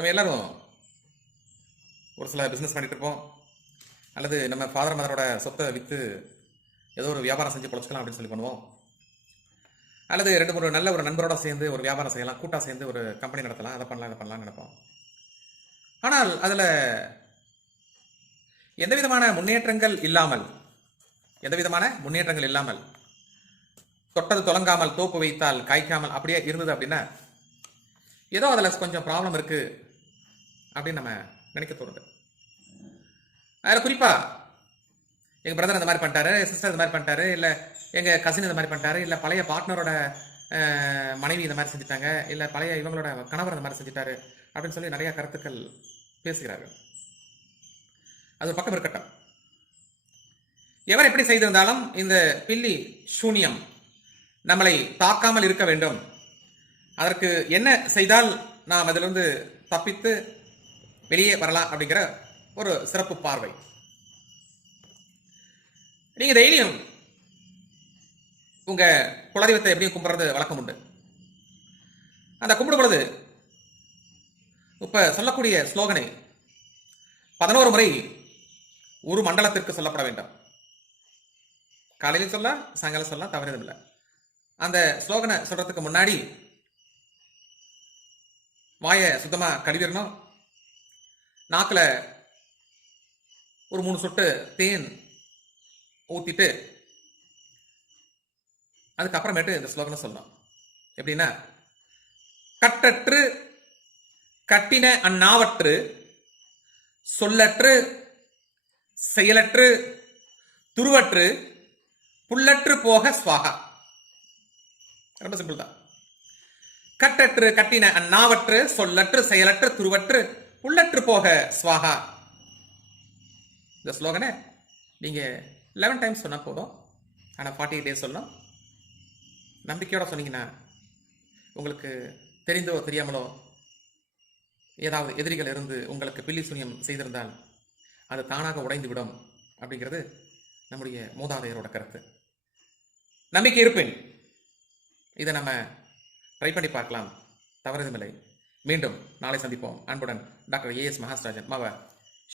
நம்ம எல்லாரும் ஒரு சில பிஸ்னஸ் பண்ணிட்டு இருப்போம், அல்லது நம்ம ஃபாதர் மதரோட சொத்தை விற்று ஏதோ ஒரு வியாபாரம் செஞ்சு பொழைச்சிக்கலாம் அப்படின்னு சொல்லி பண்ணுவோம். அல்லது ரெண்டு மூணு நல்ல ஒரு நண்பரோட சேர்ந்து ஒரு வியாபாரம் செய்யலாம், கூட்டாக சேர்ந்து ஒரு கம்பெனி நடத்தலாம், அதை பண்ணலாம்னு நினைப்போம். ஆனால் அதில் எந்த விதமான முன்னேற்றங்கள் இல்லாமல் தொட்டது தொடங்காமல் தோப்பு வைத்தால் காய்க்காமல் அப்படியே இருந்தது அப்படின்னா ஏதோ அதில் கொஞ்சம் ப்ராப்ளம் இருக்கு அப்படின்னு நம்ம நினைக்க தோணுது. அதில் குறிப்பா எங்க பிரதர் இந்த மாதிரி பண்ணிட்டாரு, சிஸ்டர் இந்த மாதிரி பண்ணிட்டாரு, இல்லை எங்க கசின் இந்த மாதிரி பண்ணிட்டாரு, இல்லை பழைய பார்ட்னரோட மனைவி இந்த மாதிரி செஞ்சுட்டாங்க, இல்லை பழைய இவங்களோட கணவர் இந்த மாதிரி செஞ்சுட்டாரு அப்படின்னு சொல்லி நிறைய கருத்துக்கள் பேசுகிறார்கள். அது ஒரு பக்கம் இருக்கட்டும். எவர் எப்படி செய்திருந்தாலும் இந்த பில்லி சூனியம் நம்மளை தாக்காமல் இருக்க வேண்டும். அதற்கு என்ன செய்தால் நாம் அதிலிருந்து தப்பித்து வெளியே வரலாம் அப்படிங்கிற ஒரு சிறப்பு பார்வை. நீங்க டெய்லியும் உங்க குலதெய்வத்தை எப்படியும் கும்பிடுறது வழக்கம் உண்டு. அந்த கும்பிடும் பொழுது இப்ப சொல்லக்கூடிய ஸ்லோகனை 11 முறை ஒரு மண்டலத்திற்கு சொல்லப்பட வேண்டும். காலையில் சொல்ல, சாயங்காலம் சொல்ல, தவறுதும் இல்லை. அந்த ஸ்லோகனை சொல்றதுக்கு முன்னாடி வாயை சுத்தமா கழுவிடணும். நாக்குல ஒரு 3 சொட்டு தேன் ஊத்திட்டு அதுக்கப்புறமேட்டு இந்த ஸ்லோகனை சொல்லணும். எப்படின்னா, கட்டற்று கட்டின அந்நாவற்று சொல்லற்று செயலற்று துருவற்று புல்லற்று போக ஸ்வாகா. ரொம்ப சிம்பிள் தான். கட்டற்று கட்டின அந்நாவற்று சொல்லற்று செயலற்று துருவற்று புல்லற்று போக ஸ்வாகா. இந்த ஸ்லோகனை நீங்க 11 டைம்ஸ் சொன்னா போதும். ஆனால் 48 days சொல்லணும். நம்பிக்கையோட சொன்னீங்கன்னா உங்களுக்கு தெரிந்தோ தெரியாமலோ ஏதாவது எதிரிகள் இருந்து உங்களுக்கு பில்லி சூனியம் செய்திருந்தால் அது தானாக உடைந்து விடும் அப்படிங்கிறது நம்முடைய மூதாதையரோட கருத்து. நம்பிக்கை இருப்பின் இதை நம்ம ட்ரை பண்ணி பார்க்கலாம், தவறுதுமில்லை. மீண்டும் நாளை சந்திப்போம். அன்புடன் டாக்டர் AS மகாஸ்ராஜன். மாவ